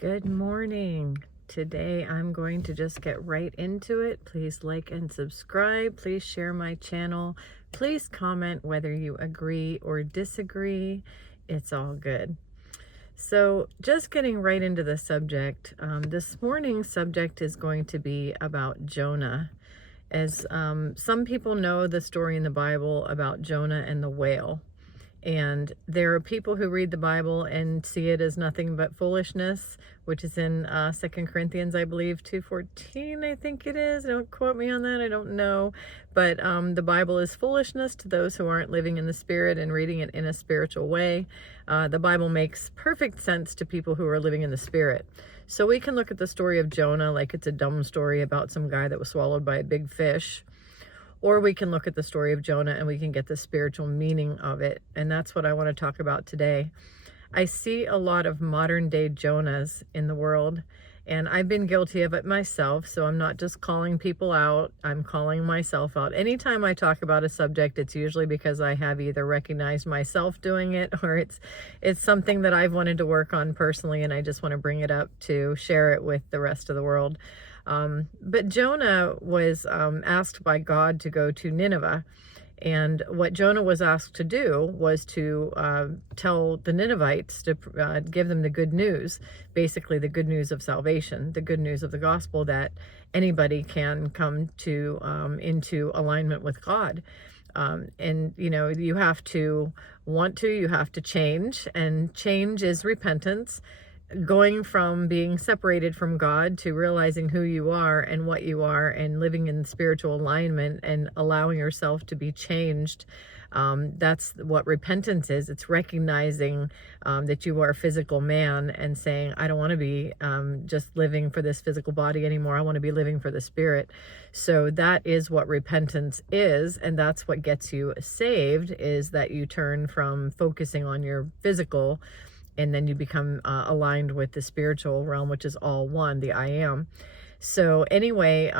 Good morning. Today I'm going to just get right into it. Please like and subscribe. Please share my channel. Please comment whether you agree or disagree. It's all good. So just getting right into the subject. This morning's subject is going to be about Jonah. As some people know the story in the Bible about Jonah and the whale. And there are people who read the Bible and see it as nothing but foolishness, which is in 2 Corinthians, I believe, 2:14, I think it is. Don't quote me on that. I don't know. But the Bible is foolishness to those who aren't living in the Spirit and reading it in a spiritual way. The Bible makes perfect sense to people who are living in the Spirit. So we can look at the story of Jonah like it's a dumb story about some guy that was swallowed by a big fish. Or we can look at the story of Jonah and we can get the spiritual meaning of it. And that's what I want to talk about today. I see a lot of modern day Jonahs in the world, and I've been guilty of it myself. So I'm not just calling people out, I'm calling myself out. Anytime I talk about a subject, it's usually because I have either recognized myself doing it or it's something that I've wanted to work on personally, and I just want to bring it up to share it with the rest of the world. But Jonah was asked by God to go to Nineveh. And what Jonah was asked to do was to tell the Ninevites, to give them the good news, basically the good news of salvation, the good news of the gospel that anybody can come to into alignment with God. And, you know, you have to you have to change, and change is repentance. Going from being separated from God to realizing who you are and what you are and living in spiritual alignment and allowing yourself to be changed. That's what repentance is. It's recognizing that you are a physical man and saying, I don't want to be just living for this physical body anymore. I want to be living for the Spirit. So that is what repentance is. And that's what gets you saved, is that you turn from focusing on your physical, and then you become aligned with the spiritual realm, which is all one, the I am. So anyway,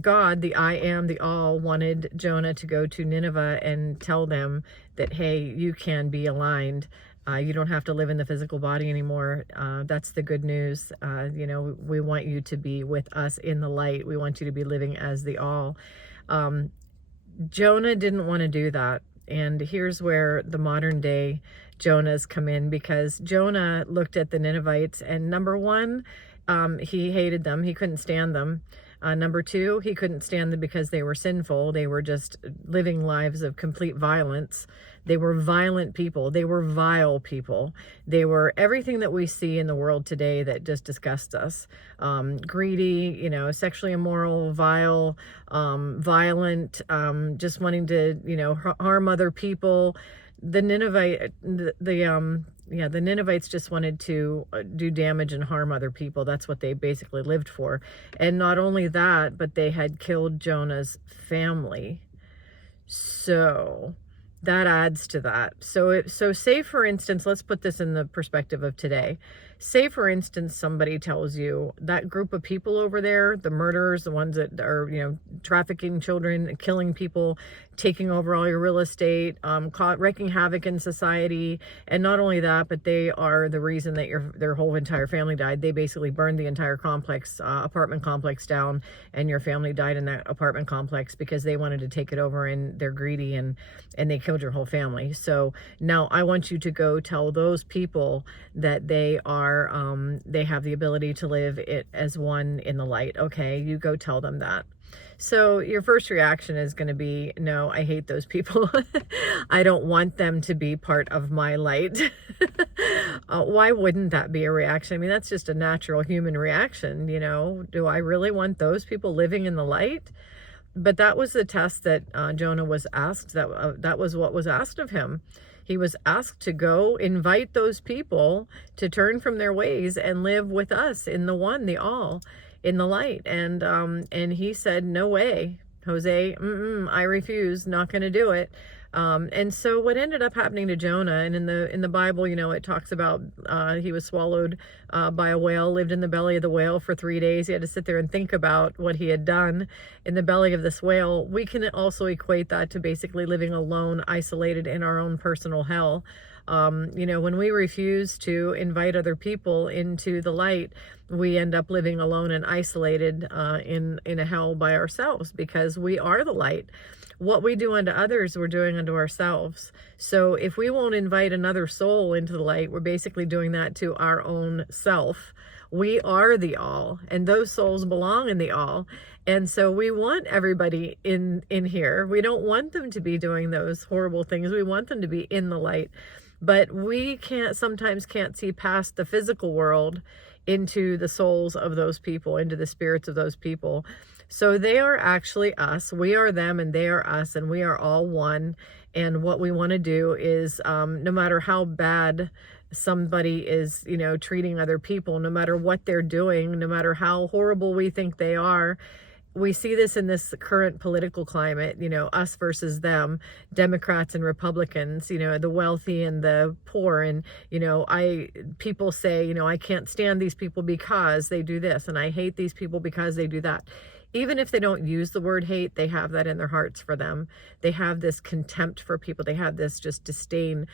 God, the I am, the all, wanted Jonah to go to Nineveh and tell them that, hey, you can be aligned. You don't have to live in the physical body anymore. That's the good news. You know, we want you to be with us in the light. We want you to be living as the all. Jonah didn't want to do that. And here's where the modern day Jonahs come in, because Jonah looked at the Ninevites, and number one, he hated them. He couldn't stand them. Number two, he couldn't stand them because they were sinful. They were just living lives of complete violence. They were violent people. They were vile people. They were everything that we see in the world today that just disgusts us. Greedy, you know, sexually immoral, vile, violent, just wanting to, you know, harm other people. The Ninevites just wanted to do damage and harm other people. That's what they basically lived for. And not only that, but they had killed Jonah's family. So that adds to that. So say, for instance, let's put this in the perspective of today. Say, for instance, somebody tells you that group of people over there, the murderers, the ones that are, you know, trafficking children, killing people, taking over all your real estate, wreaking havoc in society. And not only that, but they are the reason that their whole entire family died. They basically burned the entire complex, apartment complex down, and your family died in that apartment complex because they wanted to take it over, and they're greedy, and they killed your whole family. So now I want you to go tell those people that they have the ability to live it as one in the light. Okay, you go tell them that. So your first reaction is going to be, no, I hate those people. I don't want them to be part of my light. Why wouldn't that be a reaction? I mean, that's just a natural human reaction. You know, do I really want those people living in the light? But that was the test that Jonah was asked. That was what was asked of him. He was asked to go invite those people to turn from their ways and live with us in the one, the all, in the light. And he said, no way, Jose, I refuse, not going to do it. And so what ended up happening to Jonah, and in the Bible, you know, it talks about he was swallowed by a whale, lived in the belly of the whale for 3 days. He had to sit there and think about what he had done in the belly of this whale. We can also equate that to basically living alone, isolated in our own personal hell. You know, when we refuse to invite other people into the light, we end up living alone and isolated in a hell by ourselves, because we are the light. What we do unto others, we're doing unto ourselves. So if we won't invite another soul into the light, we're basically doing that to our own self. We are the all, and those souls belong in the all. And so we want everybody in here. We don't want them to be doing those horrible things. We want them to be in the light. But we sometimes can't see past the physical world into the souls of those people, into the spirits of those people. So they are actually us. We are them and they are us, and we are all one. And what we want to do is, no matter how bad somebody is, you know, treating other people, no matter what they're doing, no matter how horrible we think they are, we see this in this current political climate, you know, us versus them, Democrats and Republicans, you know, the wealthy and the poor. And, you know, people say, you know, I can't stand these people because they do this, and I hate these people because they do that. Even if they don't use the word hate, they have that in their hearts for them. They have this contempt for people. They have this just disdain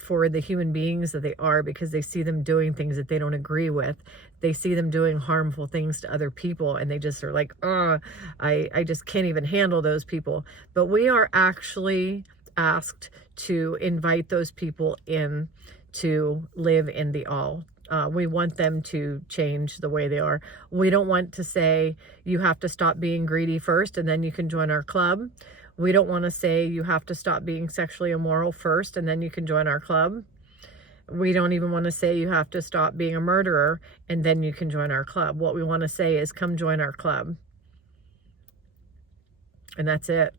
for the human beings that they are, because they see them doing things that they don't agree with. They see them doing harmful things to other people, and they just are like, oh, I just can't even handle those people. But we are actually asked to invite those people in to live in the all. We want them to change the way they are. We don't want to say, you have to stop being greedy first and then you can join our club. We don't want to say you have to stop being sexually immoral first and then you can join our club. We don't even want to say you have to stop being a murderer and then you can join our club. What we want to say is, come join our club. And that's it.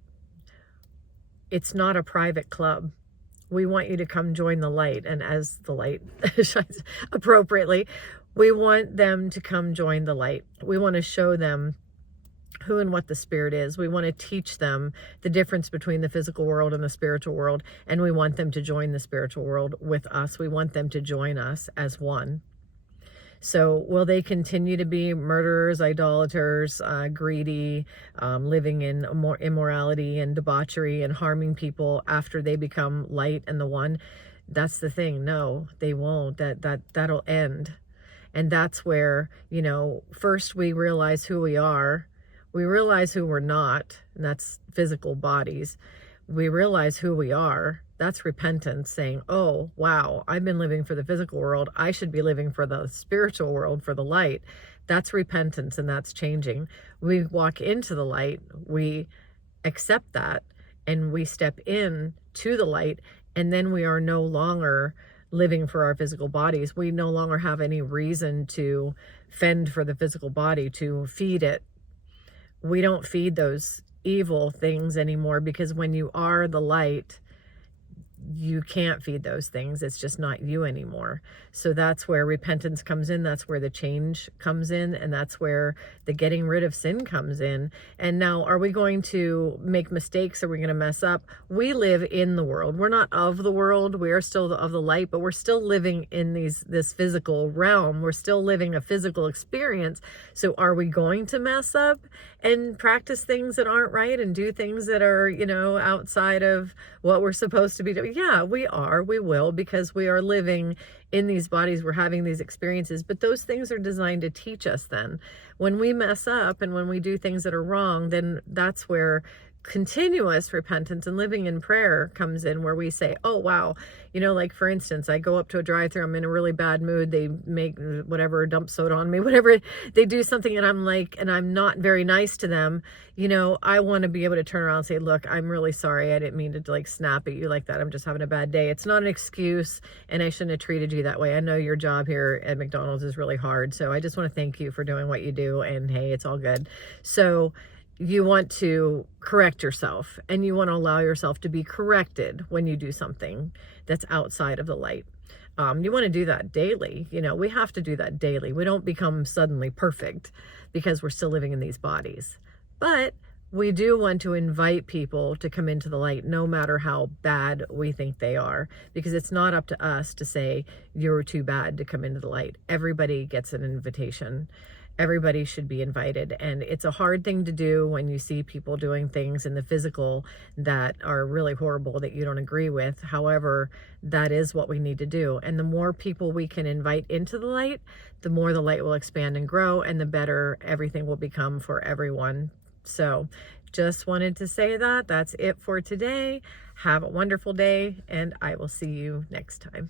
It's not a private club. We want you to come join the light, and as the light shines appropriately, we want them to come join the light. We want to show them who and what the spirit is. We want to teach them the difference between the physical world and the spiritual world, and we want them to join the spiritual world with us. We want them to join us as one. So will they continue to be murderers, idolaters, greedy, living in immorality and debauchery and harming people after they become light and the one? That's the thing. No, they won't. That'll end. And that's where, you know, first we realize who we are. We realize who we're not, and that's physical bodies. We realize who we are. That's repentance, saying, oh, wow, I've been living for the physical world. I should be living for the spiritual world, for the light. That's repentance, and that's changing. We walk into the light, we accept that, and we step in to the light, and then we are no longer living for our physical bodies. We no longer have any reason to fend for the physical body, to feed it. We don't feed those evil things anymore, because when you are the light, you can't feed those things. It's just not you anymore. So that's where repentance comes in. That's where the change comes in. And that's where the getting rid of sin comes in. And now, are we going to make mistakes? Are we going to mess up? We live in the world. We're not of the world. We are still of the light, but we're still living in this physical realm. We're still living a physical experience. So are we going to mess up and practice things that aren't right and do things that are, you know, outside of what we're supposed to be doing? Yeah, we are. We will, because we are living in these bodies. We're having these experiences, but those things are designed to teach us. Then when we mess up and when we do things that are wrong, then that's where continuous repentance and living in prayer comes in, where we say, oh wow, you know, like for instance, I go up to a drive-thru, I'm in a really bad mood, they make whatever, dump soda on me, whatever, they do something, and I'm like, and I'm not very nice to them, you know, I want to be able to turn around and say, look, I'm really sorry, I didn't mean to like snap at you like that, I'm just having a bad day. It's not an excuse, and I shouldn't have treated you that way. I know your job here at McDonald's is really hard, so I just want to thank you for doing what you do, and hey, it's all good. So you want to correct yourself, and you want to allow yourself to be corrected when you do something that's outside of the light. You want to do that daily. You know, we have to do that daily. We don't become suddenly perfect because we're still living in these bodies. But we do want to invite people to come into the light, no matter how bad we think they are, because it's not up to us to say, you're too bad to come into the light. Everybody gets an invitation. everybody should be invited. And it's a hard thing to do when you see people doing things in the physical that are really horrible that you don't agree with. However, that is what we need to do. And the more people we can invite into the light, the more the light will expand and grow, and the better everything will become for everyone. So just wanted to say that. That's it for today. Have a wonderful day, and I will see you next time.